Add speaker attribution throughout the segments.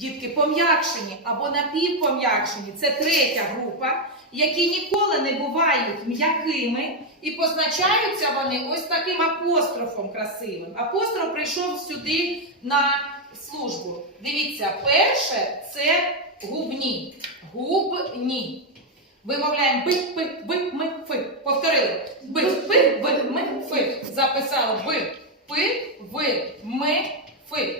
Speaker 1: Дітки пом'якшені або напівпом'якшені це третя група, які ніколи не бувають м'якими і позначаються вони ось таким апострофом красивим. Апостроф прийшов сюди на службу. Дивіться, перше це губні. Губні. Вимовляємо би, пи, би, ми, фи. Повторили. Би, пи, ви, ми, фи. Записали би, пи, ви, ми, фи.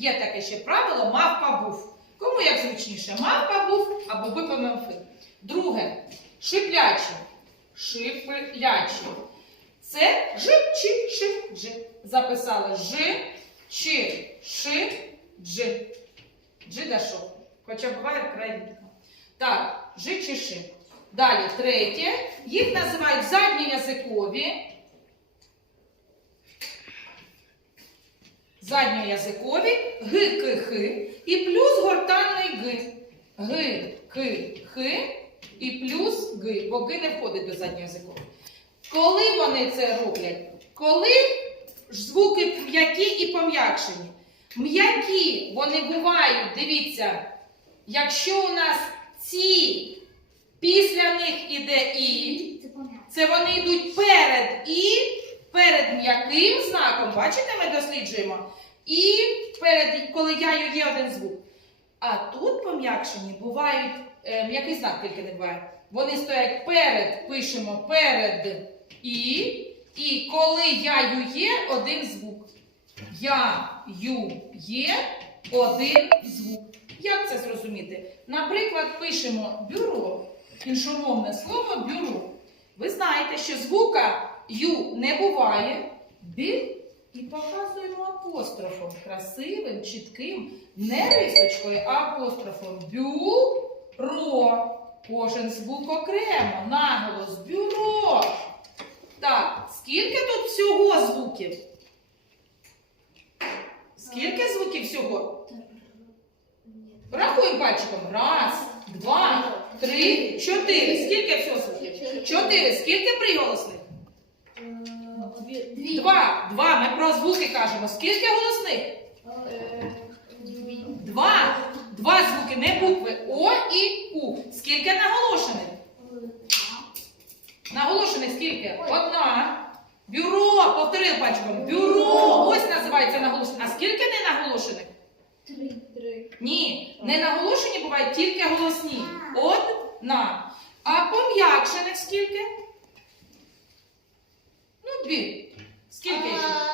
Speaker 1: Є таке ще правило мавпа був. Кому як зручніше? Мавпа був або би помив. Друге шиплячі. Шиплячі. Це ж, чи, ши, дж. Записали ж, чи, ши, дж. Джи да шо. Хоча буває вкрай. Так, жи чи ши. Далі, третє. Їх називають задньоязикові. Задньоязикові г, к, х і плюс гортанний г. Г, к, х і плюс г, бо г не входить до задньоязикових. Коли вони це роблять? Коли звуки м'які і пом'якшені. М'які вони бувають, дивіться, якщо у нас ці після них іде і,
Speaker 2: це
Speaker 1: вони йдуть перед і, м'яким знаком, бачите, ми досліджуємо. І перед, коли яю є один звук. А тут пом'якшені бувають, е, м'який знак тільки не буває. Вони стоять перед, пишемо перед і, і коли яю є один звук. Я, ю, є один звук. Як це зрозуміти? Наприклад, пишемо бюро, іншомовне слово бюро. Ви знаєте, що звука ю не буває, бі і показуємо апострофом. Красивим, чітким, не рисочкою, а апострофом. Бюро. Кожен звук окремо. Наголос бюро. Так, скільки тут всього звуків? Скільки звуків всього? Рахуємо пальчиком. Раз, два, три, чотири. Скільки всього звуків? Чотири. Скільки приголосних? Два. Два. Ми про звуки кажемо. Скільки голосних? Два. Два звуки, не букви. О і У. Скільки наголошених? Наголошених скільки? Одна. Бюро. Повторив пальчиком. Бюро. Ось називається наголошене. А скільки не наголошених?
Speaker 2: Три.
Speaker 1: Ні, не наголошені бувають тільки голосні. Одна. А пом'якшених скільки? Ну, дві. Скільки ще?